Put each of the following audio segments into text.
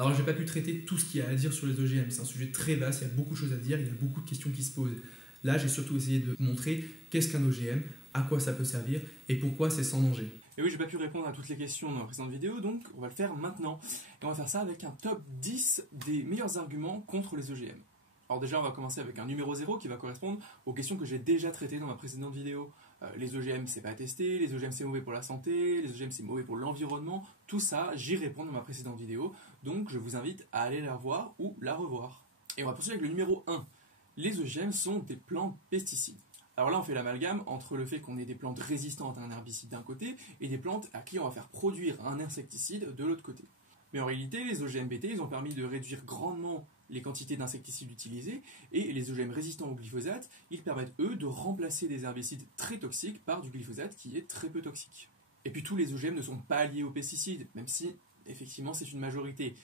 Alors, j'ai pas pu traiter tout ce qu'il y a à dire sur les OGM, c'est un sujet très vaste, il y a beaucoup de choses à dire, il y a beaucoup de questions qui se posent. Là, j'ai surtout essayé de vous montrer qu'est-ce qu'un OGM, à quoi ça peut servir et pourquoi c'est sans danger. Et oui, j'ai pas pu répondre à toutes les questions dans la précédente vidéo, donc on va le faire maintenant. Et on va faire ça avec un top 10 des meilleurs arguments contre les OGM. Alors déjà, on va commencer avec un numéro 0 qui va correspondre aux questions que j'ai déjà traitées dans ma précédente vidéo. Les OGM, c'est pas à tester, les OGM, c'est mauvais pour la santé, les OGM, c'est mauvais pour l'environnement. Tout ça, j'y réponds dans ma précédente vidéo, donc je vous invite à aller la voir ou la revoir. Et on va poursuivre avec le numéro 1. Les OGM sont des plantes pesticides. Alors là, on fait l'amalgame entre le fait qu'on ait des plantes résistantes à un herbicide d'un côté et des plantes à qui on va faire produire un insecticide de l'autre côté. Mais en réalité, les OGM-BT, ils ont permis de réduire grandement les quantités d'insecticides utilisés et les OGM résistants au glyphosate, ils permettent eux de remplacer des herbicides très toxiques par du glyphosate qui est très peu toxique. Et puis tous les OGM ne sont pas liés aux pesticides, même si effectivement c'est une majorité.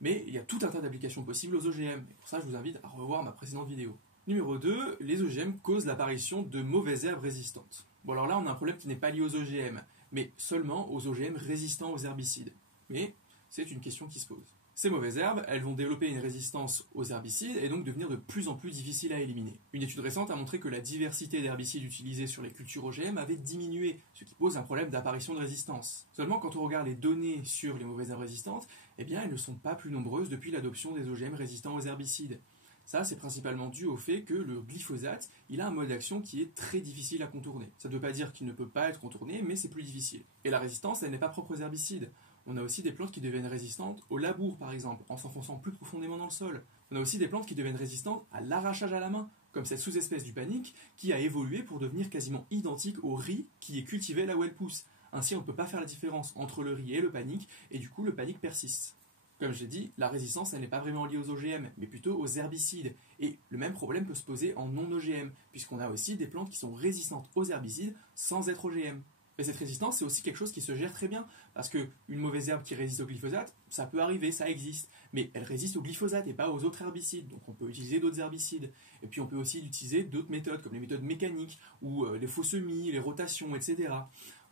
Mais il y a tout un tas d'applications possibles aux OGM, et pour ça je vous invite à revoir ma précédente vidéo. Numéro 2, les OGM causent l'apparition de mauvaises herbes résistantes. Bon alors là on a un problème qui n'est pas lié aux OGM, mais seulement aux OGM résistants aux herbicides. Mais c'est une question qui se pose. Ces mauvaises herbes, elles vont développer une résistance aux herbicides et donc devenir de plus en plus difficiles à éliminer. Une étude récente a montré que la diversité d'herbicides utilisés sur les cultures OGM avait diminué, ce qui pose un problème d'apparition de résistance. Seulement quand on regarde les données sur les mauvaises herbes résistantes, eh bien elles ne sont pas plus nombreuses depuis l'adoption des OGM résistants aux herbicides. Ça, c'est principalement dû au fait que le glyphosate, il a un mode d'action qui est très difficile à contourner. Ça ne veut pas dire qu'il ne peut pas être contourné, mais c'est plus difficile. Et la résistance, elle n'est pas propre aux herbicides. On a aussi des plantes qui deviennent résistantes au labour, par exemple, en s'enfonçant plus profondément dans le sol. On a aussi des plantes qui deviennent résistantes à l'arrachage à la main, comme cette sous-espèce du panique qui a évolué pour devenir quasiment identique au riz qui est cultivé là où elle pousse. Ainsi, on ne peut pas faire la différence entre le riz et le panique, et du coup, le panique persiste. Comme je l'ai dit, la résistance, elle n'est pas vraiment liée aux OGM, mais plutôt aux herbicides. Et le même problème peut se poser en non-OGM, puisqu'on a aussi des plantes qui sont résistantes aux herbicides sans être OGM. Mais cette résistance, c'est aussi quelque chose qui se gère très bien, parce qu'une mauvaise herbe qui résiste au glyphosate, ça peut arriver, ça existe, mais elle résiste au glyphosate et pas aux autres herbicides, donc on peut utiliser d'autres herbicides. Et puis on peut aussi utiliser d'autres méthodes, comme les méthodes mécaniques, ou les faux semis, les rotations, etc.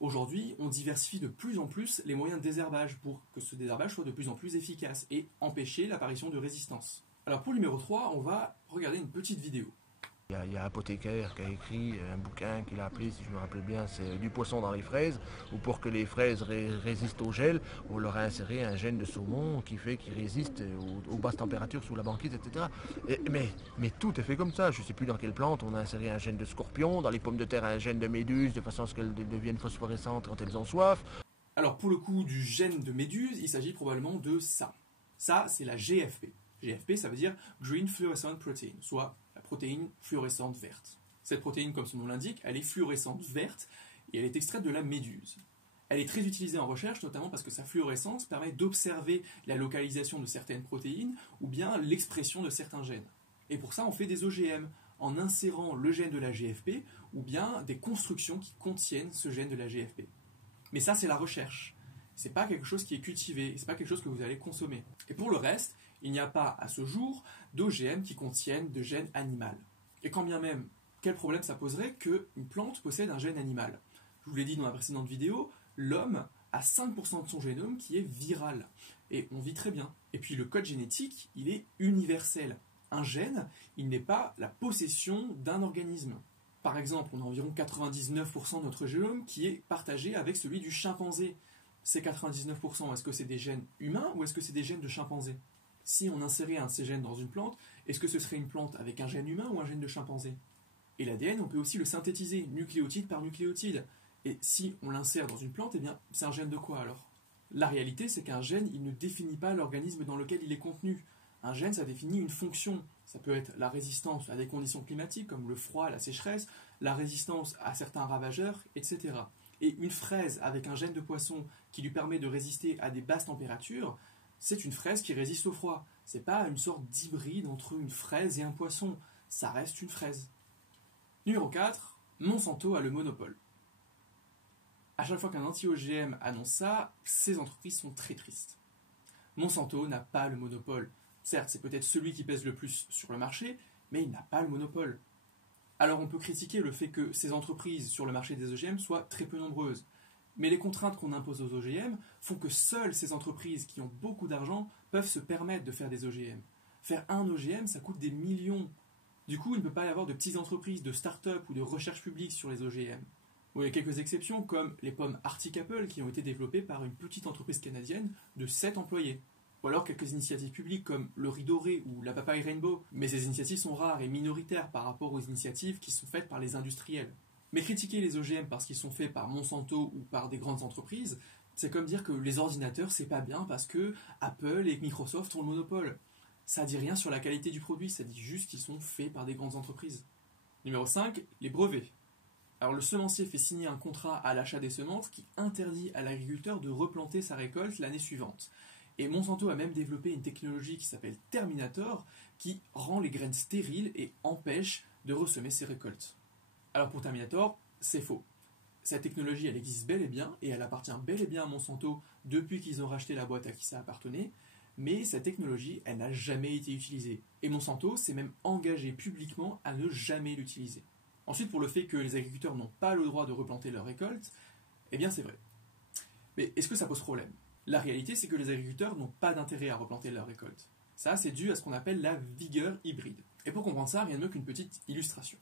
Aujourd'hui, on diversifie de plus en plus les moyens de désherbage pour que ce désherbage soit de plus en plus efficace et empêcher l'apparition de résistance. Alors pour le numéro 3, on va regarder une petite vidéo. Il y a un apothicaire qui a écrit un bouquin qu'il a appelé, si je me rappelle bien, c'est Du poisson dans les fraises, où pour que les fraises résistent au gel, on leur a inséré un gène de saumon qui fait qu'ils résistent aux basses températures sous la banquise, etc. Mais tout est fait comme ça. Je ne sais plus dans quelle plante on a inséré un gène de scorpion, dans les pommes de terre un gène de méduse, de façon à ce qu'elles deviennent phosphorescentes quand elles ont soif. Alors pour le coup du gène de méduse, il s'agit probablement de ça. Ça, c'est la GFP. GFP, ça veut dire Green Fluorescent Protein, soit la protéine fluorescente verte. Cette protéine, comme son nom l'indique, elle est fluorescente verte et elle est extraite de la méduse. Elle est très utilisée en recherche, notamment parce que sa fluorescence permet d'observer la localisation de certaines protéines ou bien l'expression de certains gènes. Et pour ça, on fait des OGM en insérant le gène de la GFP ou bien des constructions qui contiennent ce gène de la GFP. Mais ça, c'est la recherche. C'est pas quelque chose qui est cultivé, c'est pas quelque chose que vous allez consommer. Et pour le reste, il n'y a pas à ce jour d'OGM qui contiennent de gènes animal. Et quand bien même, quel problème ça poserait qu'une plante possède un gène animal? Je vous l'ai dit dans la précédente vidéo, l'homme a 5% de son génome qui est viral. Et on vit très bien. Et puis le code génétique, il est universel. Un gène, il n'est pas la possession d'un organisme. Par exemple, on a environ 99% de notre génome qui est partagé avec celui du chimpanzé. Ces 99%, est-ce que c'est des gènes humains ou est-ce que c'est des gènes de chimpanzé? Si on insérait un de ces gènes dans une plante, est-ce que ce serait une plante avec un gène humain ou un gène de chimpanzé? Et l'ADN, on peut aussi le synthétiser, nucléotide par nucléotide. Et si on l'insère dans une plante, eh bien, c'est un gène de quoi alors? La réalité, c'est qu'un gène, il ne définit pas l'organisme dans lequel il est contenu. Un gène, ça définit une fonction. Ça peut être la résistance à des conditions climatiques, comme le froid, la sécheresse, la résistance à certains ravageurs, etc. Et une fraise avec un gène de poisson qui lui permet de résister à des basses températures, c'est une fraise qui résiste au froid. C'est pas une sorte d'hybride entre une fraise et un poisson. Ça reste une fraise. Numéro 4, Monsanto a le monopole. À chaque fois qu'un anti-OGM annonce ça, ces entreprises sont très tristes. Monsanto n'a pas le monopole. Certes, c'est peut-être celui qui pèse le plus sur le marché, mais il n'a pas le monopole. Alors on peut critiquer le fait que ces entreprises sur le marché des OGM soient très peu nombreuses. Mais les contraintes qu'on impose aux OGM font que seules ces entreprises qui ont beaucoup d'argent peuvent se permettre de faire des OGM. Faire un OGM, ça coûte des millions. Du coup, il ne peut pas y avoir de petites entreprises, de start-up ou de recherche publique sur les OGM. Bon, il y a quelques exceptions, comme les pommes Arctic Apple qui ont été développées par une petite entreprise canadienne de 7 employés. Ou alors quelques initiatives publiques comme le riz doré ou la papaye rainbow. Mais ces initiatives sont rares et minoritaires par rapport aux initiatives qui sont faites par les industriels. Mais critiquer les OGM parce qu'ils sont faits par Monsanto ou par des grandes entreprises, c'est comme dire que les ordinateurs c'est pas bien parce que Apple et Microsoft ont le monopole. Ça dit rien sur la qualité du produit, ça dit juste qu'ils sont faits par des grandes entreprises. Numéro 5, les brevets. Alors le semencier fait signer un contrat à l'achat des semences qui interdit à l'agriculteur de replanter sa récolte l'année suivante. Et Monsanto a même développé une technologie qui s'appelle Terminator qui rend les graines stériles et empêche de ressemer ses récoltes. Alors pour Terminator, c'est faux. Cette technologie, elle existe bel et bien, et elle appartient bel et bien à Monsanto depuis qu'ils ont racheté la boîte à qui ça appartenait, mais cette technologie, elle n'a jamais été utilisée. Et Monsanto s'est même engagé publiquement à ne jamais l'utiliser. Ensuite, pour le fait que les agriculteurs n'ont pas le droit de replanter leur récolte, eh bien c'est vrai. Mais est-ce que ça pose problème ? La réalité, c'est que les agriculteurs n'ont pas d'intérêt à replanter leur récolte. Ça, c'est dû à ce qu'on appelle la vigueur hybride. Et pour comprendre ça, rien de mieux qu'une petite illustration.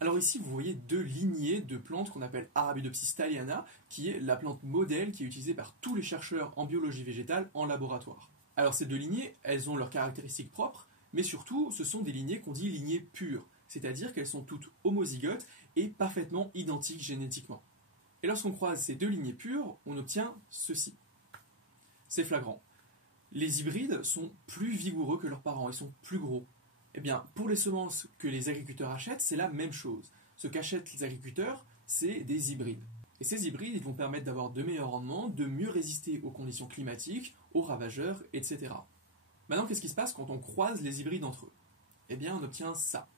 Alors ici, vous voyez deux lignées de plantes qu'on appelle Arabidopsis thaliana, qui est la plante modèle qui est utilisée par tous les chercheurs en biologie végétale en laboratoire. Alors ces deux lignées, elles ont leurs caractéristiques propres, mais surtout, ce sont des lignées qu'on dit lignées pures, c'est-à-dire qu'elles sont toutes homozygotes et parfaitement identiques génétiquement. Et lorsqu'on croise ces deux lignées pures, on obtient ceci. C'est flagrant. Les hybrides sont plus vigoureux que leurs parents, ils sont plus gros. Eh bien, pour les semences que les agriculteurs achètent, c'est la même chose. Ce qu'achètent les agriculteurs, c'est des hybrides. Et ces hybrides, ils vont permettre d'avoir de meilleurs rendements, de mieux résister aux conditions climatiques, aux ravageurs, etc. Maintenant, qu'est-ce qui se passe quand on croise les hybrides entre eux ? Eh bien, on obtient ça.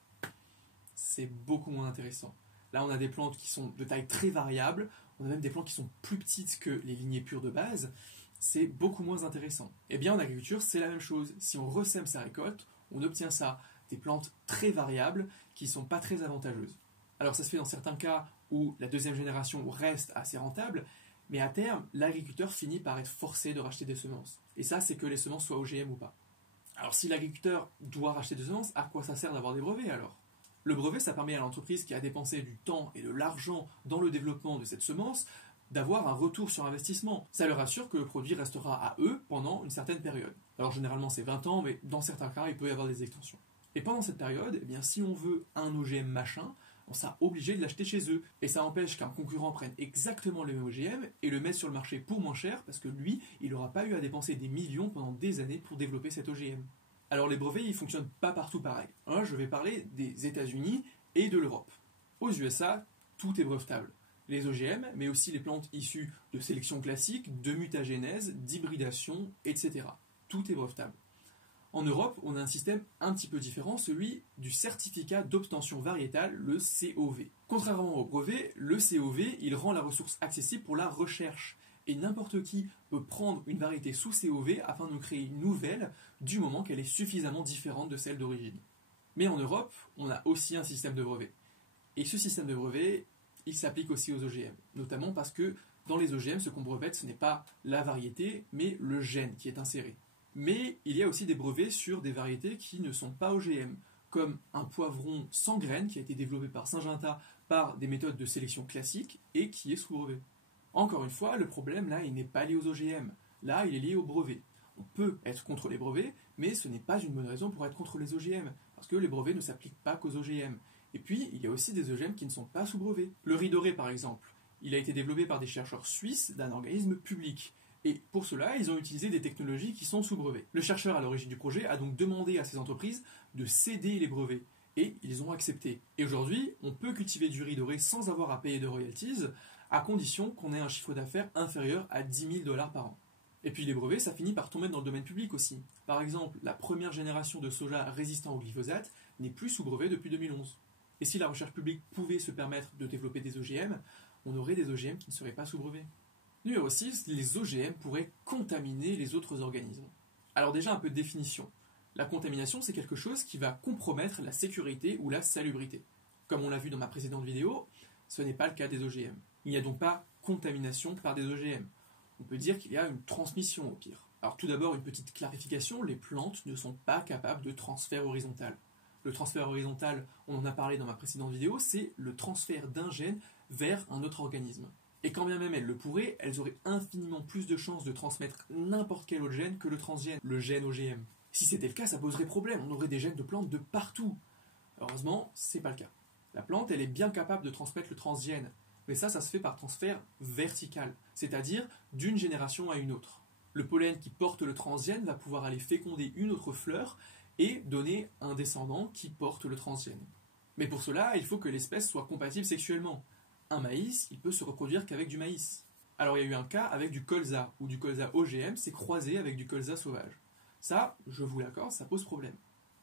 C'est beaucoup moins intéressant. Là, on a des plantes qui sont de taille très variable, on a même des plantes qui sont plus petites que les lignées pures de base. C'est beaucoup moins intéressant. Eh bien, en agriculture, c'est la même chose. Si on ressème sa récolte, on obtient ça, des plantes très variables qui ne sont pas très avantageuses. Alors ça se fait dans certains cas où la deuxième génération reste assez rentable, mais à terme, l'agriculteur finit par être forcé de racheter des semences. Et ça, c'est que les semences soient OGM ou pas. Alors si l'agriculteur doit racheter des semences, à quoi ça sert d'avoir des brevets alors ? Le brevet, ça permet à l'entreprise qui a dépensé du temps et de l'argent dans le développement de cette semence d'avoir un retour sur investissement. Ça leur assure que le produit restera à eux pendant une certaine période. Alors généralement c'est 20 ans, mais dans certains cas, il peut y avoir des extensions. Et pendant cette période, eh bien, si on veut un OGM machin, on sera obligé de l'acheter chez eux. Et ça empêche qu'un concurrent prenne exactement le même OGM et le mette sur le marché pour moins cher, parce que lui, il n'aura pas eu à dépenser des millions pendant des années pour développer cet OGM. Alors les brevets, ils ne fonctionnent pas partout pareil. Alors là, je vais parler des États-Unis et de l'Europe. Aux USA, tout est brevetable. Les OGM, mais aussi les plantes issues de sélection classique, de mutagénèse, d'hybridation, etc. Tout est brevetable. En Europe, on a un système un petit peu différent, celui du certificat d'obtention variétale, le COV. Contrairement au brevet, le COV, il rend la ressource accessible pour la recherche. Et n'importe qui peut prendre une variété sous COV afin de créer une nouvelle du moment qu'elle est suffisamment différente de celle d'origine. Mais en Europe, on a aussi un système de brevet. Et ce système de brevet, il s'applique aussi aux OGM, notamment parce que dans les OGM, ce qu'on brevette, ce n'est pas la variété, mais le gène qui est inséré. Mais il y a aussi des brevets sur des variétés qui ne sont pas OGM, comme un poivron sans graines qui a été développé par Syngenta par des méthodes de sélection classiques et qui est sous brevet. Encore une fois, le problème là, il n'est pas lié aux OGM. Là, il est lié aux brevets. On peut être contre les brevets, mais ce n'est pas une bonne raison pour être contre les OGM, parce que les brevets ne s'appliquent pas qu'aux OGM. Et puis, il y a aussi des OGM qui ne sont pas sous brevet. Le riz doré, par exemple, il a été développé par des chercheurs suisses d'un organisme public. Et pour cela, ils ont utilisé des technologies qui sont sous brevet. Le chercheur à l'origine du projet a donc demandé à ces entreprises de céder les brevets. Et ils ont accepté. Et aujourd'hui, on peut cultiver du riz doré sans avoir à payer de royalties, à condition qu'on ait un chiffre d'affaires inférieur à 10 000 $ par an. Et puis les brevets, ça finit par tomber dans le domaine public aussi. Par exemple, la première génération de soja résistant au glyphosate n'est plus sous brevet depuis 2011. Et si la recherche publique pouvait se permettre de développer des OGM, on aurait des OGM qui ne seraient pas sous brevet. Numéro 6, les OGM pourraient contaminer les autres organismes. Alors déjà un peu de définition. La contamination, c'est quelque chose qui va compromettre la sécurité ou la salubrité. Comme on l'a vu dans ma précédente vidéo, ce n'est pas le cas des OGM. Il n'y a donc pas contamination par des OGM. On peut dire qu'il y a une transmission au pire. Alors tout d'abord, une petite clarification, les plantes ne sont pas capables de transfert horizontal. Le transfert horizontal, on en a parlé dans ma précédente vidéo, c'est le transfert d'un gène vers un autre organisme. Et quand bien même elles le pourraient, elles auraient infiniment plus de chances de transmettre n'importe quel autre gène que le transgène, le gène OGM. Si c'était le cas, ça poserait problème, on aurait des gènes de plantes de partout. Heureusement, c'est pas le cas. La plante, elle est bien capable de transmettre le transgène, mais ça se fait par transfert vertical, c'est-à-dire d'une génération à une autre. Le pollen qui porte le transgène va pouvoir aller féconder une autre fleur et donner un descendant qui porte le transgène. Mais pour cela, il faut que l'espèce soit compatible sexuellement. Un maïs, il peut se reproduire qu'avec du maïs. Alors il y a eu un cas avec du colza, où du colza OGM s'est croisé avec du colza sauvage. Ça, je vous l'accorde, ça pose problème.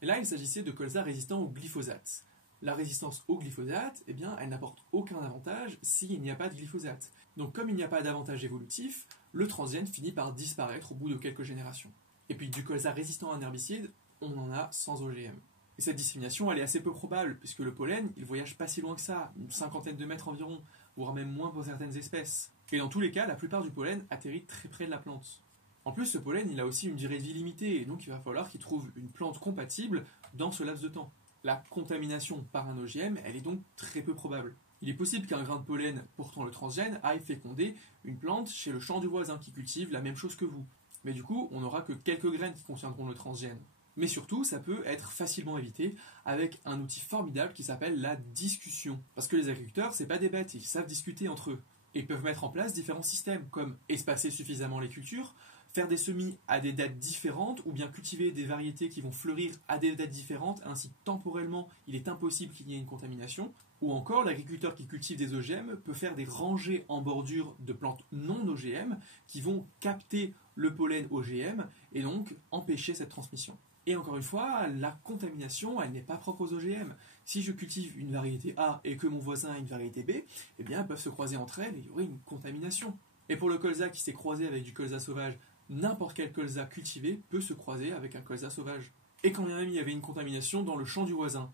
Et là, il s'agissait de colza résistant au glyphosate. La résistance au glyphosate, eh bien, elle n'apporte aucun avantage s'il n'y a pas de glyphosate. Donc comme il n'y a pas d'avantage évolutif, le transgène finit par disparaître au bout de quelques générations. Et puis du colza résistant à un herbicide, on en a sans OGM. Et cette dissémination, elle est assez peu probable, puisque le pollen, il voyage pas si loin que ça, une cinquantaine de mètres environ, voire même moins pour certaines espèces. Et dans tous les cas, la plupart du pollen atterrit très près de la plante. En plus, ce pollen, il a aussi une durée de vie limitée, et donc il va falloir qu'il trouve une plante compatible dans ce laps de temps. La contamination par un OGM, elle est donc très peu probable. Il est possible qu'un grain de pollen portant le transgène aille féconder une plante chez le champ du voisin qui cultive la même chose que vous. Mais du coup, on n'aura que quelques graines qui contiendront le transgène. Mais surtout, ça peut être facilement évité avec un outil formidable qui s'appelle la discussion. Parce que les agriculteurs, c'est pas des bêtes, ils savent discuter entre eux. Et ils peuvent mettre en place différents systèmes, comme espacer suffisamment les cultures, faire des semis à des dates différentes, ou bien cultiver des variétés qui vont fleurir à des dates différentes, ainsi temporellement, il est impossible qu'il y ait une contamination. Ou encore, l'agriculteur qui cultive des OGM peut faire des rangées en bordure de plantes non OGM qui vont capter le pollen OGM et donc empêcher cette transmission. Et encore une fois, la contamination, elle n'est pas propre aux OGM. Si je cultive une variété A et que mon voisin a une variété B, eh bien, elles peuvent se croiser entre elles et il y aurait une contamination. Et pour le colza qui s'est croisé avec du colza sauvage, n'importe quel colza cultivé peut se croiser avec un colza sauvage. Et quand bien même il y avait une contamination dans le champ du voisin,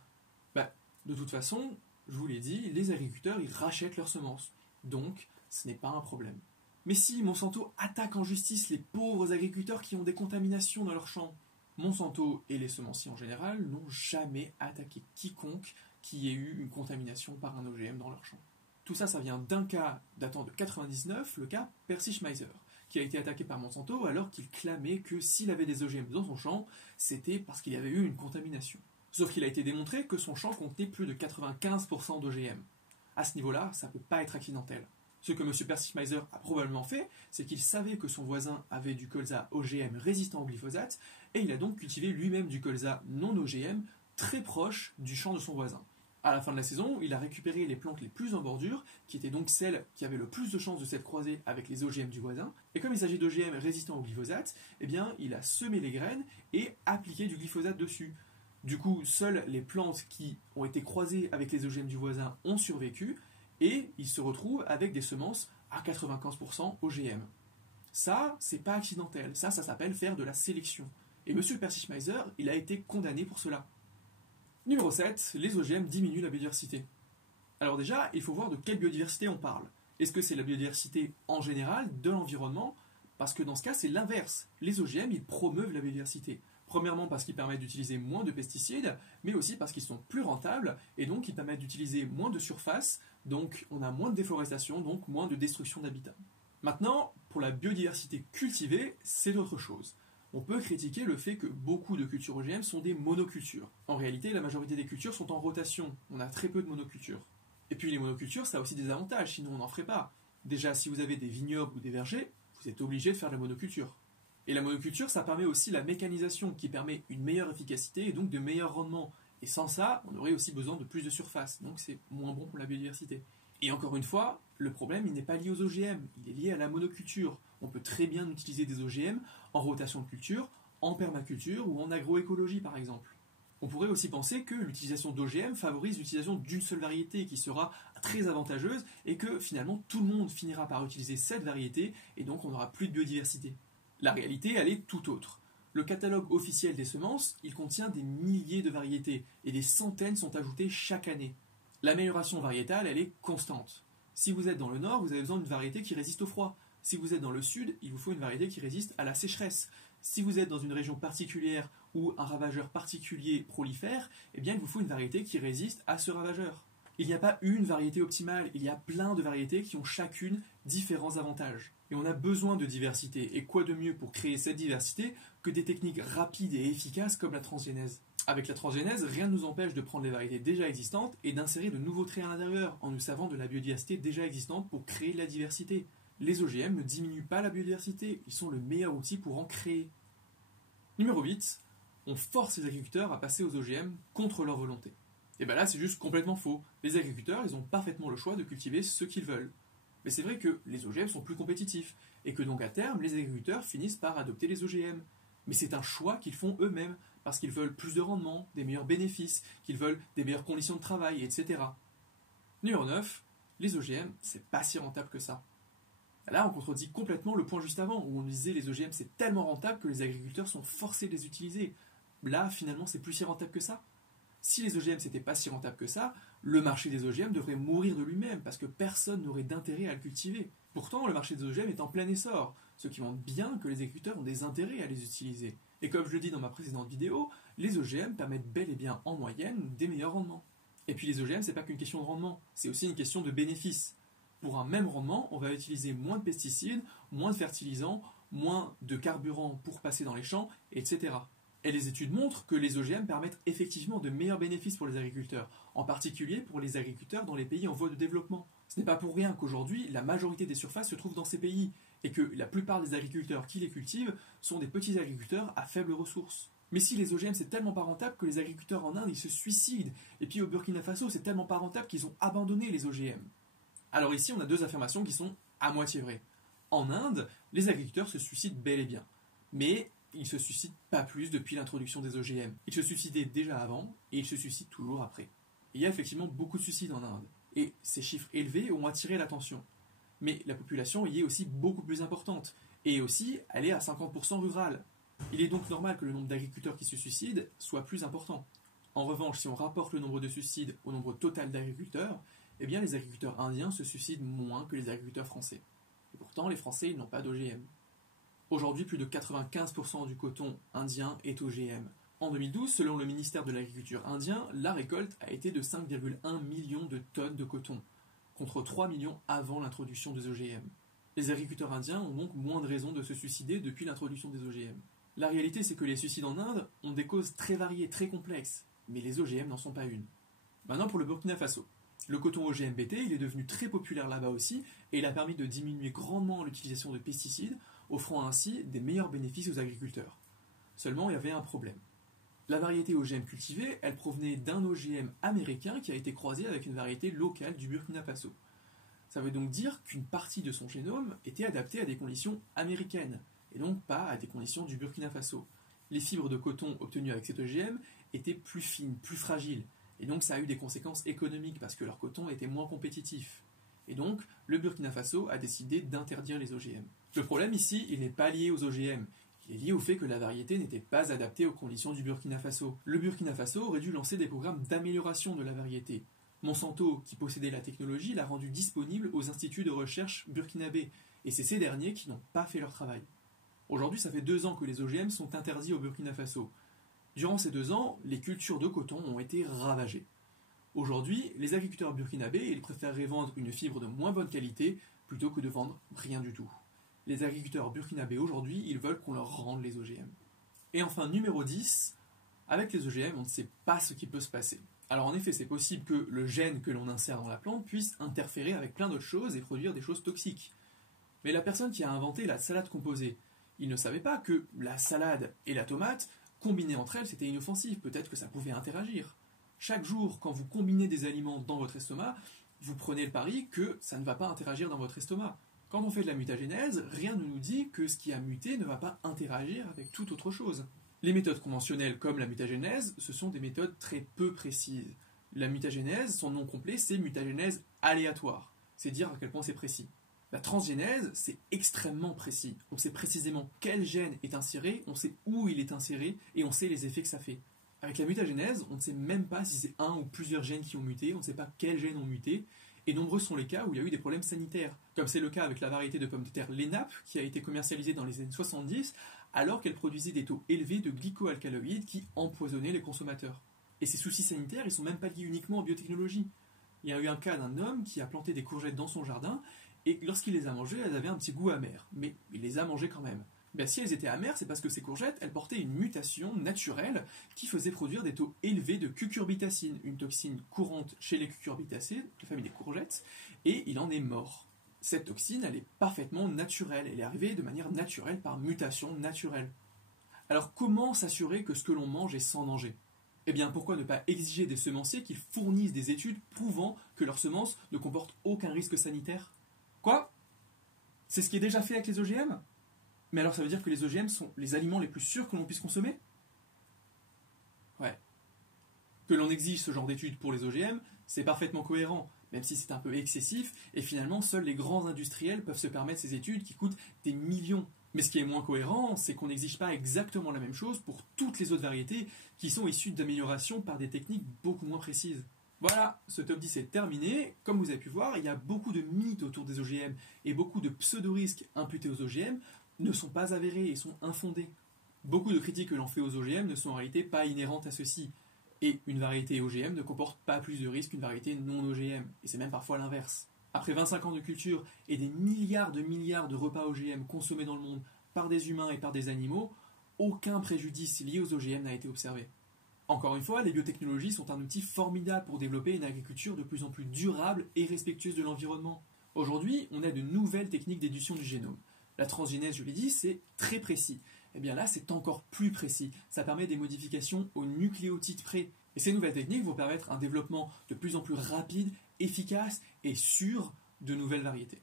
de toute façon, je vous l'ai dit, les agriculteurs, ils rachètent leurs semences. Donc, ce n'est pas un problème. Mais si Monsanto attaque en justice les pauvres agriculteurs qui ont des contaminations dans leurs champs, Monsanto et les semenciers en général n'ont jamais attaqué quiconque qui ait eu une contamination par un OGM dans leur champ. Tout ça, ça vient d'un cas datant de 99, le cas Percy Schmeiser, qui a été attaqué par Monsanto alors qu'il clamait que s'il avait des OGM dans son champ, c'était parce qu'il y avait eu une contamination. Sauf qu'il a été démontré que son champ contenait plus de 95% d'OGM. À ce niveau-là, ça ne peut pas être accidentel. Ce que M. Percy Schmeiser a probablement fait, c'est qu'il savait que son voisin avait du colza OGM résistant au glyphosate, et il a donc cultivé lui-même du colza non OGM très proche du champ de son voisin. À la fin de la saison, il a récupéré les plantes les plus en bordure, qui étaient donc celles qui avaient le plus de chances de s'être croisées avec les OGM du voisin, et comme il s'agit d'OGM résistants au glyphosate, eh bien, il a semé les graines et appliqué du glyphosate dessus. Du coup, seules les plantes qui ont été croisées avec les OGM du voisin ont survécu, et il se retrouve avec des semences à 95% OGM. Ça, c'est pas accidentel, ça s'appelle faire de la sélection. Et M. Percy Schmeiser, il a été condamné pour cela. Numéro 7, les OGM diminuent la biodiversité. Alors déjà, il faut voir de quelle biodiversité on parle. Est-ce que c'est la biodiversité en général, de l'environnement? Parce que dans ce cas, c'est l'inverse. Les OGM, ils promeuvent la biodiversité. Premièrement parce qu'ils permettent d'utiliser moins de pesticides, mais aussi parce qu'ils sont plus rentables, et donc ils permettent d'utiliser moins de surface, donc on a moins de déforestation, donc moins de destruction d'habitat. Maintenant, pour la biodiversité cultivée, c'est autre chose. On peut critiquer le fait que beaucoup de cultures OGM sont des monocultures. En réalité, la majorité des cultures sont en rotation, on a très peu de monocultures. Et puis les monocultures, ça a aussi des avantages, sinon on n'en ferait pas. Déjà, si vous avez des vignobles ou des vergers, vous êtes obligé de faire de la monoculture. Et la monoculture, ça permet aussi la mécanisation, qui permet une meilleure efficacité et donc de meilleurs rendements. Et sans ça, on aurait aussi besoin de plus de surface, donc c'est moins bon pour la biodiversité. Et encore une fois, le problème, il n'est pas lié aux OGM, il est lié à la monoculture. On peut très bien utiliser des OGM en rotation de culture, en permaculture ou en agroécologie par exemple. On pourrait aussi penser que l'utilisation d'OGM favorise l'utilisation d'une seule variété qui sera très avantageuse et que finalement tout le monde finira par utiliser cette variété et donc on n'aura plus de biodiversité. La réalité, elle est tout autre. Le catalogue officiel des semences, il contient des milliers de variétés et des centaines sont ajoutées chaque année. L'amélioration variétale, elle est constante. Si vous êtes dans le nord, vous avez besoin d'une variété qui résiste au froid. Si vous êtes dans le sud, il vous faut une variété qui résiste à la sécheresse. Si vous êtes dans une région particulière où un ravageur particulier prolifère, eh bien il vous faut une variété qui résiste à ce ravageur. Il n'y a pas une variété optimale, il y a plein de variétés qui ont chacune différents avantages. Et on a besoin de diversité. Et quoi de mieux pour créer cette diversité que des techniques rapides et efficaces comme la transgénèse. Avec la transgénèse, rien ne nous empêche de prendre les variétés déjà existantes et d'insérer de nouveaux traits à l'intérieur, en nous servant de la biodiversité déjà existante pour créer de la diversité. Les OGM ne diminuent pas la biodiversité, ils sont le meilleur outil pour en créer. Numéro 8, on force les agriculteurs à passer aux OGM contre leur volonté. Et bien là, c'est juste complètement faux. Les agriculteurs, ils ont parfaitement le choix de cultiver ce qu'ils veulent. Mais c'est vrai que les OGM sont plus compétitifs, et que donc à terme, les agriculteurs finissent par adopter les OGM. Mais c'est un choix qu'ils font eux-mêmes, parce qu'ils veulent plus de rendement, des meilleurs bénéfices, qu'ils veulent des meilleures conditions de travail, etc. Numéro 9, les OGM, c'est pas si rentable que ça. Là, on contredit complètement le point juste avant, où on disait les OGM c'est tellement rentable que les agriculteurs sont forcés de les utiliser. Là, finalement, c'est plus si rentable que ça. Si les OGM c'était pas si rentable que ça, le marché des OGM devrait mourir de lui-même, parce que personne n'aurait d'intérêt à le cultiver. Pourtant, le marché des OGM est en plein essor, ce qui montre bien que les agriculteurs ont des intérêts à les utiliser. Et comme je le dis dans ma précédente vidéo, les OGM permettent bel et bien, en moyenne, des meilleurs rendements. Et puis les OGM, c'est pas qu'une question de rendement, c'est aussi une question de bénéfice. Pour un même rendement, on va utiliser moins de pesticides, moins de fertilisants, moins de carburant pour passer dans les champs, etc. Et les études montrent que les OGM permettent effectivement de meilleurs bénéfices pour les agriculteurs, en particulier pour les agriculteurs dans les pays en voie de développement. Ce n'est pas pour rien qu'aujourd'hui, la majorité des surfaces se trouvent dans ces pays, et que la plupart des agriculteurs qui les cultivent sont des petits agriculteurs à faibles ressources. Mais si les OGM c'est tellement pas rentable que les agriculteurs en Inde ils se suicident, et puis au Burkina Faso c'est tellement pas rentable qu'ils ont abandonné les OGM. Alors ici on a deux affirmations qui sont à moitié vraies. En Inde, les agriculteurs se suicident bel et bien, mais ils se suicident pas plus depuis l'introduction des OGM. Ils se suicidaient déjà avant, et ils se suicident toujours après. Il y a effectivement beaucoup de suicides en Inde, et ces chiffres élevés ont attiré l'attention. Mais la population y est aussi beaucoup plus importante, et aussi elle est à 50% rurale. Il est donc normal que le nombre d'agriculteurs qui se suicident soit plus important. En revanche, si on rapporte le nombre de suicides au nombre total d'agriculteurs, eh bien les agriculteurs indiens se suicident moins que les agriculteurs français. Et pourtant, les Français ils n'ont pas d'OGM. Aujourd'hui, plus de 95% du coton indien est OGM. En 2012, selon le ministère de l'Agriculture indien, la récolte a été de 5,1 millions de tonnes de coton, contre 3 millions avant l'introduction des OGM. Les agriculteurs indiens ont donc moins de raisons de se suicider depuis l'introduction des OGM. La réalité, c'est que les suicides en Inde ont des causes très variées, très complexes, mais les OGM n'en sont pas une. Maintenant pour le Burkina Faso. Le coton OGM BT, il est devenu très populaire là-bas aussi, et il a permis de diminuer grandement l'utilisation de pesticides, offrant ainsi des meilleurs bénéfices aux agriculteurs. Seulement, il y avait un problème. La variété OGM cultivée, elle provenait d'un OGM américain qui a été croisé avec une variété locale du Burkina Faso. Ça veut donc dire qu'une partie de son génome était adaptée à des conditions américaines, et donc pas à des conditions du Burkina Faso. Les fibres de coton obtenues avec cet OGM étaient plus fines, plus fragiles, et donc ça a eu des conséquences économiques parce que leur coton était moins compétitif. Et donc, le Burkina Faso a décidé d'interdire les OGM. Le problème ici, il n'est pas lié aux OGM, il est lié au fait que la variété n'était pas adaptée aux conditions du Burkina Faso. Le Burkina Faso aurait dû lancer des programmes d'amélioration de la variété. Monsanto, qui possédait la technologie, l'a rendue disponible aux instituts de recherche burkinabés, et c'est ces derniers qui n'ont pas fait leur travail. Aujourd'hui, ça fait 2 ans que les OGM sont interdits au Burkina Faso. Durant ces 2 ans, les cultures de coton ont été ravagées. Aujourd'hui, les agriculteurs burkinabés, ils préféreraient vendre une fibre de moins bonne qualité plutôt que de vendre rien du tout. Les agriculteurs burkinabés aujourd'hui, ils veulent qu'on leur rende les OGM. Et enfin, numéro 10, avec les OGM, on ne sait pas ce qui peut se passer. Alors en effet, c'est possible que le gène que l'on insère dans la plante puisse interférer avec plein d'autres choses et produire des choses toxiques. Mais la personne qui a inventé la salade composée, il ne savait pas que la salade et la tomate, combinées entre elles, c'était inoffensif, peut-être que ça pouvait interagir. Chaque jour, quand vous combinez des aliments dans votre estomac, vous prenez le pari que ça ne va pas interagir dans votre estomac. Quand on fait de la mutagénèse, rien ne nous dit que ce qui a muté ne va pas interagir avec toute autre chose. Les méthodes conventionnelles comme la mutagénèse, ce sont des méthodes très peu précises. La mutagénèse, son nom complet, c'est mutagénèse aléatoire. C'est dire à quel point c'est précis. La transgénèse, c'est extrêmement précis. On sait précisément quel gène est inséré, on sait où il est inséré, et on sait les effets que ça fait. Avec la mutagénèse, on ne sait même pas si c'est un ou plusieurs gènes qui ont muté, on ne sait pas quels gènes ont muté, Et nombreux sont les cas où il y a eu des problèmes sanitaires, comme c'est le cas avec la variété de pommes de terre Lenap, qui a été commercialisée dans les années 70, alors qu'elle produisait des taux élevés de glycoalcaloïdes qui empoisonnaient les consommateurs. Et ces soucis sanitaires, ils sont même pas liés uniquement aux biotechnologies. Il y a eu un cas d'un homme qui a planté des courgettes dans son jardin, et lorsqu'il les a mangées, elles avaient un petit goût amer, mais il les a mangées quand même. Ben, si elles étaient amères, c'est parce que ces courgettes, elles portaient une mutation naturelle qui faisait produire des taux élevés de cucurbitacine, une toxine courante chez les cucurbitacées, la famille des courgettes, et il en est mort. Cette toxine, elle est parfaitement naturelle, elle est arrivée de manière naturelle par mutation naturelle. Alors comment s'assurer que ce que l'on mange est sans danger ? Eh bien pourquoi ne pas exiger des semenciers qu'ils fournissent des études prouvant que leurs semences ne comportent aucun risque sanitaire ? Quoi ? C'est ce qui est déjà fait avec les OGM ? Mais alors ça veut dire que les OGM sont les aliments les plus sûrs que l'on puisse consommer ? Ouais. Que l'on exige ce genre d'études pour les OGM, c'est parfaitement cohérent, même si c'est un peu excessif, et finalement seuls les grands industriels peuvent se permettre ces études qui coûtent des millions. Mais ce qui est moins cohérent, c'est qu'on n'exige pas exactement la même chose pour toutes les autres variétés qui sont issues d'améliorations par des techniques beaucoup moins précises. Voilà, ce top 10 est terminé. Comme vous avez pu voir, il y a beaucoup de mythes autour des OGM et beaucoup de pseudo-risques imputés aux OGM ne sont pas avérés et sont infondés. Beaucoup de critiques que l'on fait aux OGM ne sont en réalité pas inhérentes à ceux-ci. Et une variété OGM ne comporte pas plus de risques qu'une variété non OGM. Et c'est même parfois l'inverse. Après 25 ans de culture et des milliards de repas OGM consommés dans le monde par des humains et par des animaux, aucun préjudice lié aux OGM n'a été observé. Encore une fois, les biotechnologies sont un outil formidable pour développer une agriculture de plus en plus durable et respectueuse de l'environnement. Aujourd'hui, on a de nouvelles techniques d'édition du génome. La transgénèse, je l'ai dit, c'est très précis. Et bien là, c'est encore plus précis. Ça permet des modifications au nucléotide près. Et ces nouvelles techniques vont permettre un développement de plus en plus rapide, efficace et sûr de nouvelles variétés.